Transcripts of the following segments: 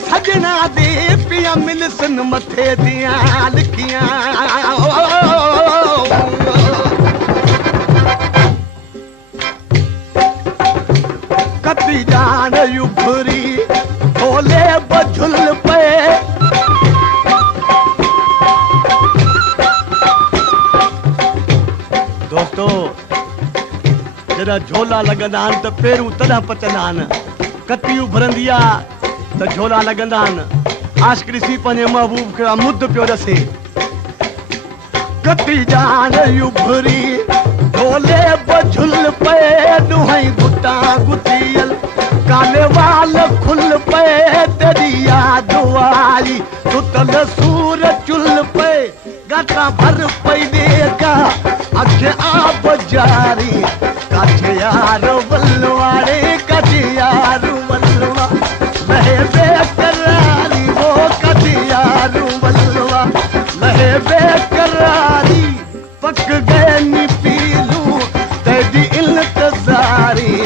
सजना दे पिया मिलसन मथे दिया लिखियां कती जान युभरी भोले बझुल पे दोस्तों जरा झोला लगंदा आहिनि त पेरूं तॾहिं पचंदा आहिनि कती उभरंदी आहे त झोला लगंदा आहिनि आशिक़ ॾिसी पंहिंजे महबूब खे मुद पियो ॾसे कती जान उभरी झोले बझुल पे ॾुहई गुटा गुतियल काले वाल खुल पे तेरी याद आई सुतल सूर चुल पे गाटा भर पई देगा अखे आप जारी काठे यार वलवाड़े काठे यार वलवा लहे बेकरारी वो काठे यार वलवा लहे बेकरारी पक गए नी पीलू तेरी इंतजारी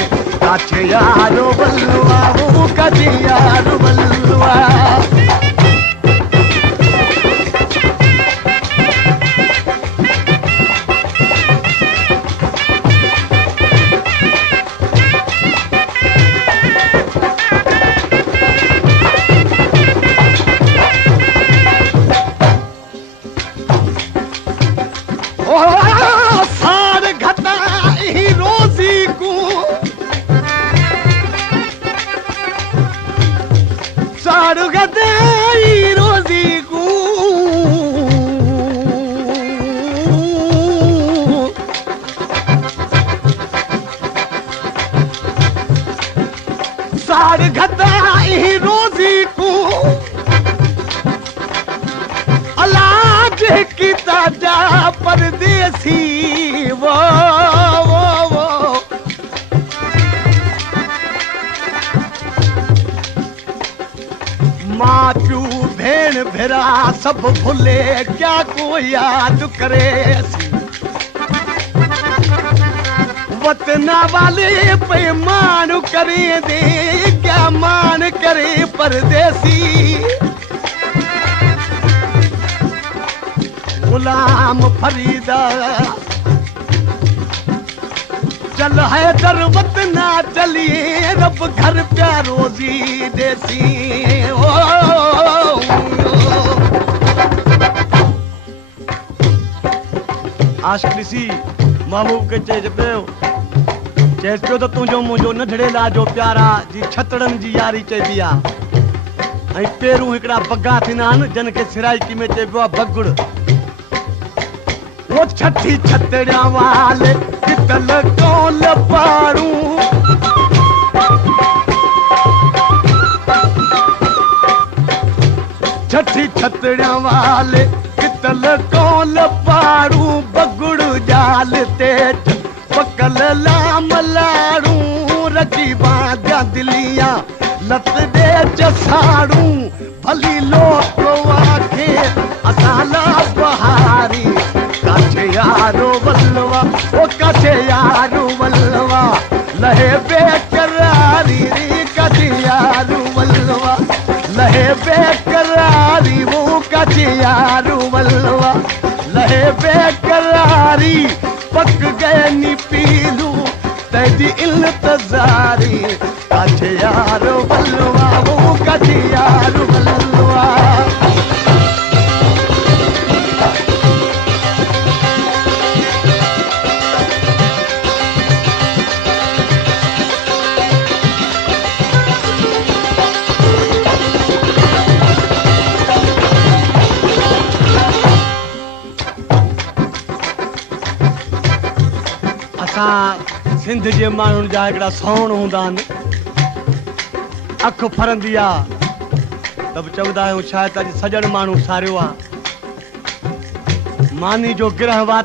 काठे यार वलवा वो काठे यार वलवा रोजी को अलाज की ताजा परदेसी वो माँ प्यू भेण भेरा सब भूले क्या को याद करे वतना वाले पे मान करे दे क्या मान करे परदेसी गुलाम फरीदा चल है दर वतना चलिए रब घर प्यारोजी देसी आशिक़ ॾिसी महबूब के चए पियो चएसि पियो त तुंहिंजो मुंहिंजो नंढड़े लाजो प्यारा जी छतड़नि जी यारी चइबी आहे ऐं पेरूं हिकिड़ा बग्गा थींदा आहिनि जिन खे सिराइकी में चइबो आहे बगुड़ वो छठी छतड़िया वाले कितल कोल पाड़ू छठी छतड़िया वाले कितल कोल पाड़ू बगुड़ जाल ते पकल लाम लाड़ू रखी बांधा दिलिया लत दे चसाड़ू भली लोक वाखे असाला बहारी काठे यारो वलवा ओ काठे यारो वलवा लहे बेकरारी रे काठे यारो वलवा लहे बेकरारी वो काठे यारो वलवा लहे बेकरारी पक गए नी पीलू तेरी इंतजारी काठे यार वलवा वो काठे यार वलवा सिंध जे माण्हुनि जा हिकिड़ा सौण हूंदा आहिनि अखि फरंदी आहे त बि चवंदा आहियूं शायदि अॼु सॼण माण्हू सारियो आहे मानी जो गिरह वात